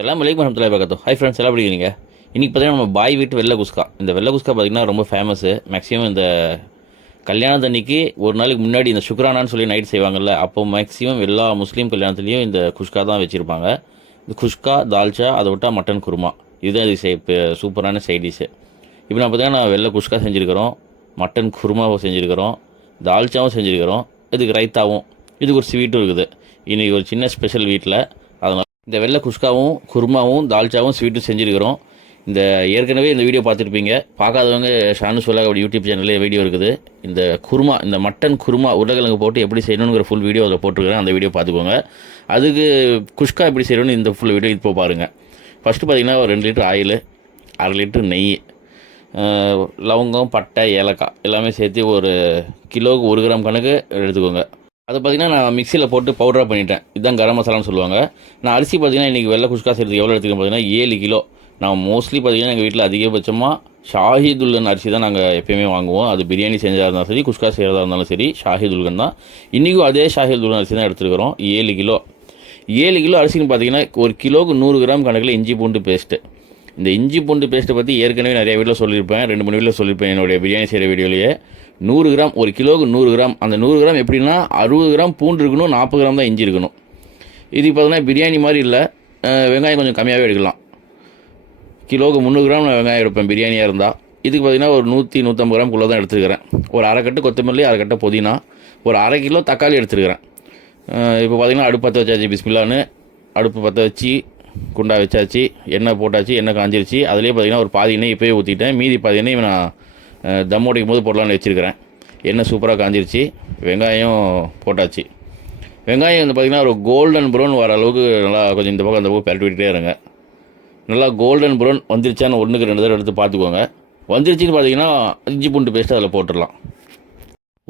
எல்லாம் வலைக்கும் வரமத்துல பார்க்கத்தோ hi friends எல்லாம் எப்படி இன்றைக்கி பார்த்தீங்கன்னா நம்ம பாய் வீட்டு வெள்ளை குஸ்கா. இந்த வெள்ளை குஸ்கா பார்த்திங்கன்னா ரொம்ப ஃபேமஸ்ஸு மேக்ஸிமம் இந்த கல்யாணத்தன்னைக்கு ஒரு நாளைக்கு முன்னாடி இந்த சுக்ரானான்னு சொல்லி நைட் செய்வாங்கல்ல அப்போ மேக்ஸிமம் எல்லா முஸ்லீம் கல்யாணத்துலேயும் இந்த குஷ்கா தான் வச்சுருப்பாங்க. இந்த குஷ்கா தால்ச்சா அதை விட்டால் மட்டன் குருமா. இதுதான் இது செய் இப்போ சூப்பரான சைட் டிஷ்ஷு இப்போ நான் பார்த்தீங்கன்னா நான் வெள்ளை குஷ்கா செஞ்சுருக்கிறோம். மட்டன் குருமாவும் செஞ்சுருக்கிறோம். தால்ச்சாவும் செஞ்சுருக்கிறோம். இதுக்கு ரைத்தாவும். இதுக்கு ஒரு ஸ்வீட்டும் இருக்குது. இன்றைக்கி ஒரு சின்ன ஸ்பெஷல் வீட்டில் இந்த வெள்ளை குஷ்காவும் குருமாவும் தால்ச்சாவும் ஸ்வீட்டும் செஞ்சுருக்கிறோம். இந்த ஏற்கனவே இந்த வீடியோ பார்த்துருப்பீங்க. பார்க்காதவங்க ஷானு சொல்லாக அப்படி யூடியூப் சேனல்லே வீடியோ இருக்குது. இந்த குருமா இந்த மட்டன் குருமா உருளைக்கிழங்கு போட்டு எப்படி செய்யணுங்கிற ஃபுல் வீடியோ அதில் போட்டிருக்கிறேன். அந்த வீடியோ பார்த்துக்கோங்க. அதுக்கு குஷ்கா எப்படி செய்யணும்னு இந்த ஃபுல் வீடியோ இப்போ பாருங்கள் ஃபஸ்ட்டு பார்த்தீங்கன்னா ஒரு ரெண்டு லிட்டர் ஆயில் அரை லிட்டர் நெய் லவங்கம் பட்டை ஏலக்காய் எல்லாமே சேர்த்து ஒரு கிலோவுக்கு ஒரு கிராம் கணக்கு எடுத்துக்கோங்க. அதை பார்த்திங்கன்னா நான் மிக்சியில் போட்டு பவுடராக பண்ணிட்டேன். இதுதான் கரம் மசாலான்னு சொல்லுவாங்க. நான் அரிசி பார்த்தீங்கன்னா இன்றைக்கி வெள்ளை குஷ்கா செய்கிறதுக்கு எவ்வளோ எடுத்துக்கணும் பார்த்தீங்கன்னா ஏழு கிலோ. நான் மோஸ்ட்லி பார்த்தீங்கன்னா எங்கள் வீட்டில் அதிகபட்சமாக ஷாஹிதுல்லன் அரிசி தான் நாங்கள் எப்பயுமே வாங்குவோம். அது பிரியாணி செஞ்சதாக இருந்தாலும் சரி குஷ்கா செய்கிறதா இருந்தாலும் சரி ஷாஹிதுல்கன் தான். இன்றைக்கும் அதே ஷாஹிதுல்லன் அரிசி தான் எடுத்துருக்கிறோம். ஏழு கிலோ. ஏழு கிலோ அரிசின்னு பார்த்தீங்கன்னா ஒரு கிலோவுக்கு நூறு கிராம் கணக்கில் இஞ்சி பூண்டு பேஸ்ட்டு இந்த இஞ்சி பூண்டு பேஸ்ட்டை பற்றி ஏற்கனவே நிறைய வீட்டில் சொல்லியிருப்பேன். ரெண்டு மூணு வீட்டில் சொல்லியிருப்பேன் என்னுடைய பிரியாணி செய்கிற வீடியோலேயே. நூறு கிராம் ஒரு கிலோவுக்கு நூறு கிராம். அந்த நூறு கிராம் எப்படின்னா அறுபது கிராம் பூண்டு இருக்கணும் நாற்பது கிராம் தான் இஞ்சி இருக்கணும். இது பார்த்தோன்னா பிரியாணி மாதிரி இல்லை. வெங்காயம் கொஞ்சம் கம்மியாகவே எடுக்கலாம். கிலோவுக்கு முந்நூறு கிராம் நான் வெங்காயம் எடுப்பேன் பிரியாணியாக இருந்தால் இதுக்கு பார்த்தீங்கன்னா ஒரு நூற்றி நூற்றம்பது கிராம்குள்ளே தான் எடுத்துருக்கிறேன். ஒரு அரை கட்டு கொத்தமல்லி அரை கட்டு புதினா ஒரு அரை கிலோ தக்காளி எடுத்துருக்கிறேன். இப்போ பார்த்தீங்கன்னா அடுப்பு பற்ற வச்சாச்சு பிஸ்மில்லான்னு. அடுப்பு பற்ற வச்சு குண்டா வச்சாச்சு எண்ணெய் போட்டாச்சு எண்ணெய் காஞ்சிருச்சு. அதுலேயே பார்த்தீங்கன்னா ஒரு பாதி எண்ணெய் இப்போயே ஊற்றிட்டேன் மீதி பாதி எண்ணெய் நான் தம் உடைக்கும் போது போடலான்னு வச்சுருக்கிறேன். எண்ணெய் சூப்பராக காஞ்சிருச்சு. வெங்காயம் போட்டாச்சு. வெங்காயம் வந்து பார்த்திங்கன்னா ஒரு கோல்டன் ப்ரௌன் வர அளவுக்கு நல்லா கொஞ்சம் இந்த பக்கம் அந்த பக்கம் பரட்டி விட்டுட்டே இருங்க. நல்லா கோல்டன் ப்ரௌன் வந்துருச்சான்னு ஒன்றுக்கு ரெண்டு தடவை எடுத்து பார்த்துக்கோங்க. வந்துருச்சுன்னு பார்த்தீங்கன்னா இஞ்சி பூண்டு பேஸ்ட்டு அதில் போட்டுடலாம்.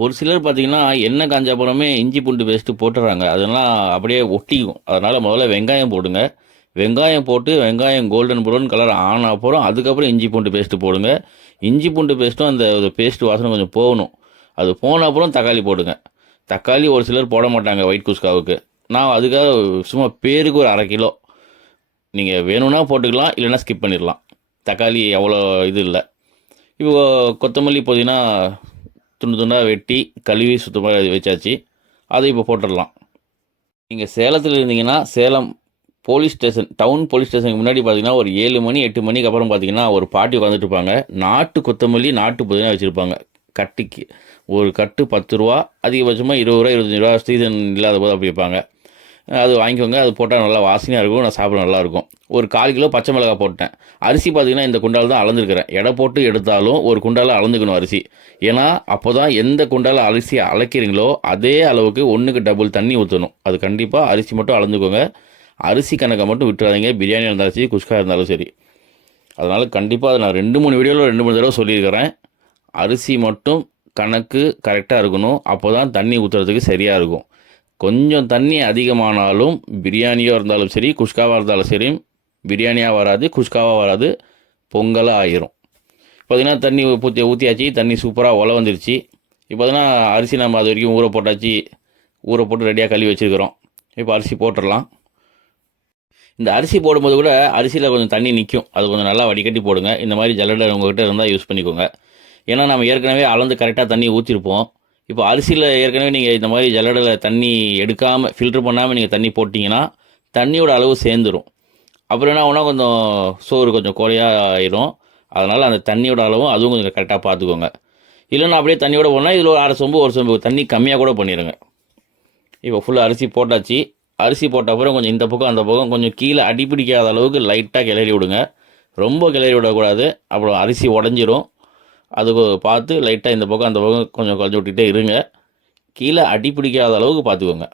ஒரு சிலர் பார்த்தீங்கன்னா எண்ணெய் காஞ்ச அப்புறமே இஞ்சி பூண்டு பேஸ்ட்டு போட்டுடுறாங்க அதெல்லாம் அப்படியே ஒட்டிக்கும். அதனால் முதல்ல வெங்காயம் போடுங்க. வெங்காயம் போட்டு வெங்காயம் கோல்டன் ப்ரௌன் கலர் ஆன அப்புறம் அதுக்கப்புறம் இஞ்சி பூண்டு பேஸ்ட்டு போடுங்க. இஞ்சி பூண்டு பேஸ்ட்டும் அந்த பேஸ்ட் வாசனை கொஞ்சம் போகணும். அது போன அப்புறம் தக்காளி போடுங்க. தக்காளி ஒரு சிலர் போட மாட்டாங்க ஒயிட் குஸ்காவுக்கு. நான் அதுக்காக சும்மா பேருக்கு ஒரு அரை கிலோ. நீங்கள் வேணும்னா போட்டுக்கலாம் இல்லைன்னா ஸ்கிப் பண்ணிடலாம். தக்காளி அவ்வளோ இது இல்லை. இப்போ கொத்தமல்லி புதினா துண்டு துண்டாக வெட்டி கழுவி சுத்தமாக வச்சாச்சு. அதை இப்போ போட்டுடலாம். நீங்கள் சேலத்தில் இருந்தீங்கன்னா Salem police station town police ஸ்டேஷனுக்கு முன்னாடி பார்த்தீங்கன்னா ஒரு ஏழு மணி எட்டு மணிக்கு அப்புறம் பார்த்தீங்கன்னா ஒரு பாட்டி உட்காந்துட்டு இருப்பாங்க நாட்டு கொத்தமல்லி நாட்டு புதினா வச்சுருப்பாங்க. கட்டிக்கு. ஒரு கட்டு பத்து ரூபா அதிகபட்சமாக இருபது ரூபா இருபத்தஞ்சி ரூபா சீசன் இல்லாத போது அப்படி வைப்பாங்க. அது வாங்கிக்கோங்க அது போட்டால் நல்லா வாசனையாக இருக்கும் நான் சாப்பிட நல்லாயிருக்கும் ஒரு கால் கிலோ பச்சை மிளகாய் போட்டேன். அரிசி பார்த்தீங்கன்னா இந்த குண்டால் தான் அளந்துருக்கிறேன். எடை போட்டு எடுத்தாலும் ஒரு குண்டால் அளந்துக்கணும் அரிசி. ஏன்னா அப்போ தான் எந்த குண்டால் அரிசி அழைக்கிறீங்களோ அதே அளவுக்கு ஒன்றுக்கு டபுள் தண்ணி ஊற்றணும் அது கண்டிப்பாக அரிசி மட்டும் அளந்துக்கோங்க. அரிசி கணக்கை மட்டும் விட்டுறாதீங்க. பிரியாணி இருந்தாலும் சரி குஷ்கா இருந்தாலும் சரி. அதனால் கண்டிப்பாக அதை நான் ரெண்டு மூணு வீடியோவில் ரெண்டு மூணு தடவை சொல்லியிருக்கிறேன். அரிசி மட்டும் கணக்கு கரெக்டாக இருக்கணும். அப்போ தான் தண்ணி ஊற்றுறதுக்கு சரியாக இருக்கும். கொஞ்சம் தண்ணி அதிகமானாலும் பிரியாணியாக இருந்தாலும் சரி குஷ்காவாக இருந்தாலும் சரி பிரியாணியாக வராது குஷ்காவாக வராது பொங்கலாக ஆயிரும். பார்த்திங்கன்னா தண்ணி ஊற்றி ஊற்றியாச்சு தண்ணி சூப்பராக உல வந்துருச்சு. இப்போ பார்த்தீங்கன்னா அரிசி நம்ம அது வரைக்கும் ஊற போட்டாச்சு ஊற போட்டு ரெடியாக கழுவி வச்சுருக்கிறோம். இப்போ அரிசி போட்டுடலாம். இந்த அரிசி போடும்போது கூட அரிசியில் கொஞ்சம் தண்ணி நிற்கும் அது கொஞ்சம் நல்லா வடிகட்டி போடுங்க. இந்த மாதிரி ஜல்லடை உங்கள்கிட்ட இருந்தால் யூஸ் பண்ணிக்கோங்க. ஏன்னா நம்ம ஏற்கனவே அளந்து கரெக்டாக தண்ணி ஊற்றிருப்போம் இப்போ அரிசியில் ஏற்கனவே நீங்கள் இந்த மாதிரி ஜல்லடையில் தண்ணி எடுக்காமல் ஃபில்டர் பண்ணாமல் நீங்கள் தண்ணி போட்டிங்கன்னா தண்ணியோட அளவு சேர்ந்துடும் அப்புறம் என்ன ஆகும்னா கொஞ்சம் சோறு கொஞ்சம் குறையாக ஆயிரும். அதனால் அந்த தண்ணியோட அளவும் அதுவும் கொஞ்சம் கரெக்டாக பார்த்துக்கோங்க இல்லைன்னா அப்படியே தண்ணியோட போனால் இதில் ஒரு அரை சொம்பு ஒரு சொம்பு தண்ணி கம்மியாக கூட பண்ணிடுங்க இப்போ ஃபுல்லாக அரிசி போட்டாச்சு. அரிசி போட்ட அப்புறம் கொஞ்சம் இந்த பக்கம் அந்த பக்கம் கொஞ்சம் கீழே அடிப்பிடிக்காத அளவுக்கு லைட்டாக கிளறி விடுங்க. ரொம்ப கிளறி விடக்கூடாது. அப்புறம் அரிசி உடஞ்சிரும். அதுக்கு பார்த்து லைட்டாக இந்த பக்கம் அந்த பக்கம் கொஞ்சம் கொஞ்சம் விட்டுக்கிட்டே இருங்க. கீழே அடி பிடிக்காத அளவுக்கு பார்த்துக்கோங்க.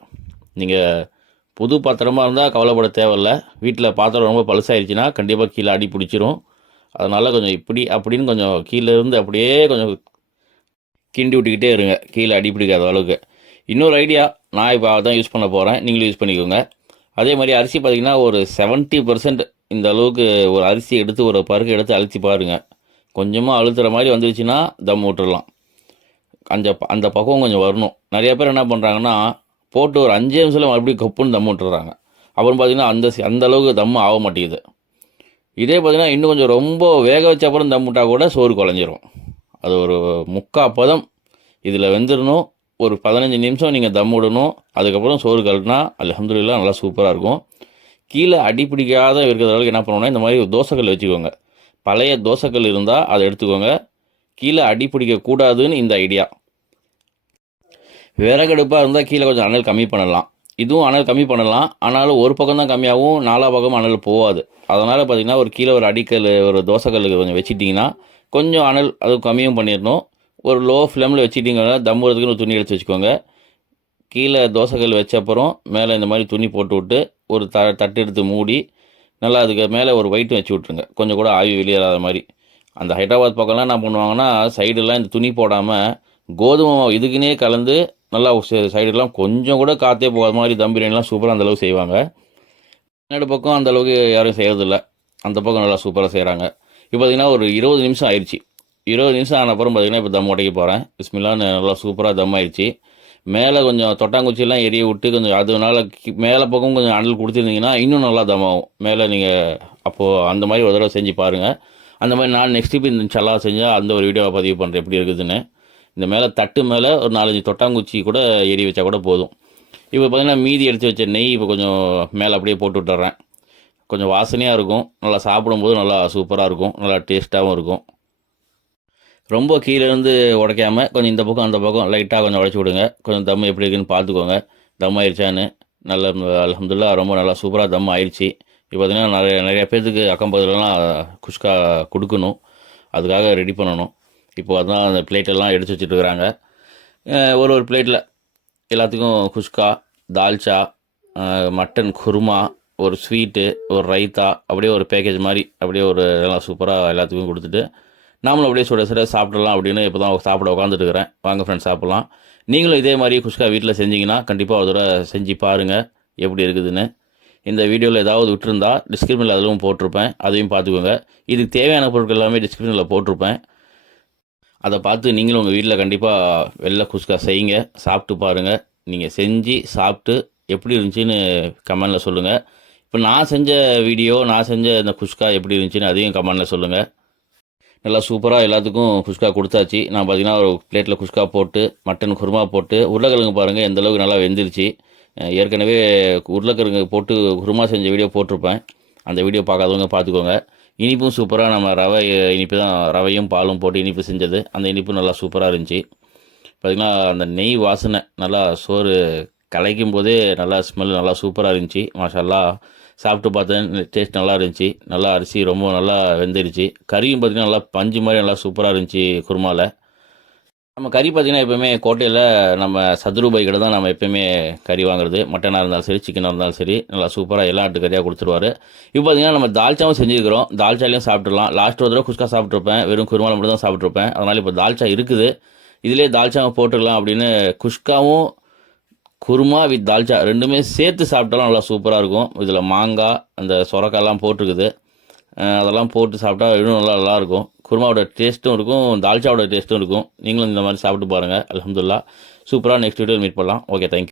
நீங்கள் புது பாத்திரமாக இருந்தால் கவலைப்பட தேவையில்ல. வீட்டில் பாத்திரம் ரொம்ப பழுசாயிருச்சுன்னா கண்டிப்பாக கீழே அடி பிடிச்சிரும். அதனால் கொஞ்சம் இப்படி அப்படின்னு கொஞ்சம் கீழே இருந்து அப்படியே கொஞ்சம் கிண்டி விட்டுக்கிட்டே இருங்க. கீழே அடி பிடிக்காத அளவுக்கு. இன்னொரு ஐடியா நான் இப்போ தான் யூஸ் பண்ண போகிறேன் நீங்களும் யூஸ் பண்ணிக்கோங்க. அதே மாதிரி அரிசி பார்த்திங்கன்னா ஒரு 70% பர்சன்ட் இந்த அளவுக்கு ஒரு அரிசி எடுத்து ஒரு பருக்கு எடுத்து அழுத்தி பாருங்கள் கொஞ்சமாக அழுத்துற மாதிரி வந்துருச்சுன்னா தம் விட்டுடலாம் அந்த அந்த பக்குவம் கொஞ்சம் வரணும். நிறைய பேர் என்ன பண்ணுறாங்கன்னா போட்டு ஒரு அஞ்சு நிமிஷத்தில் மறுபடியும் கப்புன்னு தம் விட்டுறாங்க அப்புறம் பார்த்திங்கன்னா அந்த அந்த அளவுக்கு தம் ஆக மாட்டேங்குது. இதே பார்த்தீங்கன்னா இன்னும் கொஞ்சம் ரொம்ப வேக வச்ச அப்புறம் தம் விட்டால் கூட சோறு குழஞ்சிரும். அது ஒரு முக்கா பதம் இதில் வெந்துடணும் ஒரு பதினஞ்சு நிமிஷம் நீங்கள் தம் விடணும் அதுக்கப்புறம் சோறு கழட்டினா அலமதுல்லா நல்லா சூப்பராக இருக்கும். கீழே அடி பிடிக்காத இருக்கிற அளவுக்கு என்ன பண்ணணும்னா இந்த மாதிரி ஒரு தோசைக்கல் வச்சுக்கோங்க. பழைய தோசைக்கல் இருந்தால் அதை எடுத்துக்கோங்க. கீழே அடி பிடிக்கக்கூடாதுன்னு இந்த ஐடியா. விறகடுப்பாக இருந்தால் கீழே கொஞ்சம் அனல் கம்மி பண்ணலாம். இதுவும் அனல் கம்மி பண்ணலாம். ஆனாலும் ஒரு பக்கம் தான் கம்மியாகும் நாலா பக்கம் அனல் போகாது. அதனால் பார்த்திங்கன்னா ஒரு கீழே ஒரு அடிக்கல் ஒரு தோசைக்கல் கொஞ்சம் வச்சுட்டிங்கன்னா கொஞ்சம் அனல் அது கம்மியும் பண்ணிடணும். ஒரு லோ ஃப்ளேமில் வச்சிட்டிங்கன்னா தம்புறதுக்குன்னு ஒரு துணி எடுத்து வச்சுக்கோங்க. கீழே தோசைகள் வச்ச அப்புறம் மேலே இந்த மாதிரி துணி போட்டு விட்டு ஒரு த தட்டு எடுத்து மூடி நல்லா அதுக்கு மேலே ஒரு ஒயிட்டும் வச்சு விட்ருங்க கொஞ்சம் கூட ஆவி வெளியேறாத மாதிரி. அந்த ஹைதராபாத் பக்கம்லாம் என்ன பண்ணுவாங்கன்னா சைடெல்லாம் இந்த துணி போடாமல் கோதுமை மாவு இதுக்குன்னே கலந்து நல்லா சைடெல்லாம் கொஞ்சம் கூட காற்றே போகாத மாதிரி தம் பிரியாணிலாம் சூப்பராக அந்தளவுக்கு செய்வாங்க. தமிழ்நாடு பக்கம் அந்தளவுக்கு யாரும் செய்கிறதில்ல அந்த பக்கம் நல்லா சூப்பராக செய்கிறாங்க இப்போ பார்த்திங்கன்னா ஒரு இருபது நிமிஷம் ஆயிடுச்சு. இருபது நிமிஷம் ஆன அப்புறம் பார்த்தீங்கன்னா இப்போ தம் உடைக்க போகிறேன் பிஸ்மில்லான்னு நல்லா சூப்பராக தம் ஆயிடுச்சு. மேலே கொஞ்சம் தொட்டாங்குச்சியெல்லாம் எரிய விட்டு கொஞ்சம் அதனால கி- மேலே பக்கம் கொஞ்சம் அனல் கொடுத்துருந்தீங்கன்னா இன்னும் நல்லா தம் ஆகும். மேலே நீங்கள் அப்போது அந்த மாதிரி ஒரு தடவை செஞ்சு பாருங்கள் அந்த மாதிரி நான் நெக்ஸ்ட் இப்போ இந்த சல்லா செஞ்சால் அந்த ஒரு வீடியோவை பதிவு பண்ணுறேன் எப்படி இருக்குதுன்னு. இந்த மேலே தட்டு மேலே ஒரு நாலஞ்சு தொட்டாங்குச்சி கூட எரி வச்சா கூட போதும். இப்போ பார்த்தீங்கன்னா மீதி எடுத்து வச்ச நெய் இப்போ கொஞ்சம் மேலே அப்படியே போட்டு விட்டுறேன். கொஞ்சம் வாசனையாக இருக்கும். நல்லா சாப்பிடும்போது நல்லா சூப்பராக இருக்கும். நல்லா டேஸ்ட்டாகவும் இருக்கும். ரொம்ப கீழே இருந்து கொஞ்சம் இந்த பக்கம் அந்த பக்கம் லைட்டாக கொஞ்சம் உடைச்சி விடுங்க. கொஞ்சம் தம் எப்படி இருக்குன்னு பார்த்துக்கோங்க. தம் ஆயிடுச்சான்னு நல்ல அலமதுல்லா ரொம்ப நல்லா சூப்பராக தம் ஆயிடுச்சு இப்போ பார்த்தீங்கன்னா நிறைய நிறைய பேர்த்துக்கு அக்கம் பக்கத்துலலாம் குஷ்கா கொடுக்கணும். அதுக்காக ரெடி பண்ணணும். இப்போ அதான் அந்த பிளேட்டெல்லாம் எடுத்து வச்சுட்டுருக்குறாங்க ஒரு ஒரு பிளேட்டில் எல்லாத்துக்கும் குஷ்கா தால்ச்சா மட்டன் குருமா ஒரு ஸ்வீட்டு ஒரு ரைத்தா அப்படியே ஒரு பேக்கேஜ் மாதிரி அப்படியே ஒரு நல்லா சூப்பராக எல்லாத்துக்கும் கொடுத்துட்டு நாமளும் அப்படியே சுட சுட சாப்பிடலாம் அப்படின்னு இப்போ தான் சாப்பிட உட்காந்துட்டு இருக்கிறேன் வாங்க ஃப்ரெண்ட்ஸ் சாப்பிட்லாம். நீங்களும் இதே மாதிரி குஷ்கா வீட்டில் செஞ்சீங்கன்னா கண்டிப்பாக அதோட செஞ்சு பாருங்கள் எப்படி இருக்குதுன்னு. இந்த வீடியோவில் ஏதாவது விட்டுருந்தா டிஸ்கிரிப்ஷனில் அதிலும் போட்டிருப்பேன். அதையும் பார்த்துக்கோங்க. இதுக்கு தேவையான பொருட்கள் எல்லாமே டிஸ்கிரிப்ஷனில் போட்டிருப்பேன். அதை பார்த்து நீங்களும் உங்கள் வீட்டில் கண்டிப்பாக வெள்ளை குஸ்கா செய்யுங்க சாப்பிட்டு பாருங்கள் நீங்கள் செஞ்சு சாப்பிட்டு எப்படி இருந்துச்சுன்னு கமெண்டில் சொல்லுங்கள் இப்போ நான் செஞ்ச வீடியோ நான் செஞ்ச இந்த குஷ்கா எப்படி இருந்துச்சுன்னு அதையும் கமெண்டில் சொல்லுங்கள் நல்லா சூப்பராக எல்லாத்துக்கும் குஷ்கா கொடுத்தாச்சு. நான் பார்த்தீங்கன்னா ஒரு பிளேட்டில் குஷ்கா போட்டு மட்டன் குருமா போட்டு உருளைக்கிழங்கு பாருங்கள் எந்தளவுக்கு நல்லா வெந்துருச்சு. ஏற்கனவே உருளைக்கிழங்கு போட்டு குருமா செஞ்ச வீடியோ போட்டிருப்பேன். அந்த வீடியோ பார்க்காதவங்க பார்த்துக்கோங்க. இனிப்பும் சூப்பராக நம்ம ரவை இனிப்பு தான் ரவையும் பாலும் போட்டு இனிப்பு செஞ்சது. அந்த இனிப்பு நல்லா சூப்பராக இருந்துச்சு. பார்த்திங்கன்னா அந்த நெய் வாசனை நல்லா சோறு கலைக்கும் போதே நல்லா ஸ்மெல் நல்லா சூப்பராக இருந்துச்சு. மாஷல்லா சாப்பிட்டு பார்த்தேன். டேஸ்ட் நல்லா இருந்துச்சு. நல்லா அரிசி ரொம்ப நல்லா வெந்துருச்சு. கறியும் பார்த்திங்கன்னா நல்லா பஞ்சு மாதிரி நல்லா சூப்பராக இருந்துச்சு குருமாவில் நம்ம கறி பார்த்திங்கன்னா எப்போயுமே கோட்டையில் நம்ம சதுரூபாய் கடை தான் நம்ம எப்போயுமே கறி வாங்குறது. மட்டனாக இருந்தாலும் சரி சிக்கனாக இருந்தாலும் சரி நல்லா சூப்பராக எல்லா ஆட்டு கறியாக கொடுத்துருவாரு. இப்போ பார்த்தீங்கன்னா நம்ம தால்ச்சாவும் செஞ்சுருக்கிறோம். தால்ச்சாலையும் சாப்பிட்றலாம் லாஸ்ட் ஒரு தடவை குஸ்கா சாப்பிட்ருப்பேன் வெறும் குருமாவில் மட்டும் தான் சாப்பிட்ருப்பேன் அதனால் இப்போ தால்ச்சா இருக்குது. இதிலே தால்ச்சாவை போட்டுக்கலாம் அப்படின்னு குஷ்காவும் குருமா வித் தால்ச்சா ரெண்டுமே சேர்த்து சாப்பிட்டாலும் நல்லா சூப்பராக இருக்கும். இதில் மாங்காய் அந்த சுரக்காயெல்லாம் போட்டிருக்குது. அதெல்லாம் போட்டு சாப்பிட்டா இன்னும் நல்லா நல்லாயிருக்கும் குருமாவோட டேஸ்ட்டும் இருக்கும் தால்ச்சாவோட டேஸ்ட்டும் இருக்கும். நீங்களும் இந்த மாதிரி சாப்பிட்டு பாருங்கள் அலமதுல்லா சூப்பராக நெக்ஸ்ட் வீடியோ மீட் பண்ணலாம். Okay thank you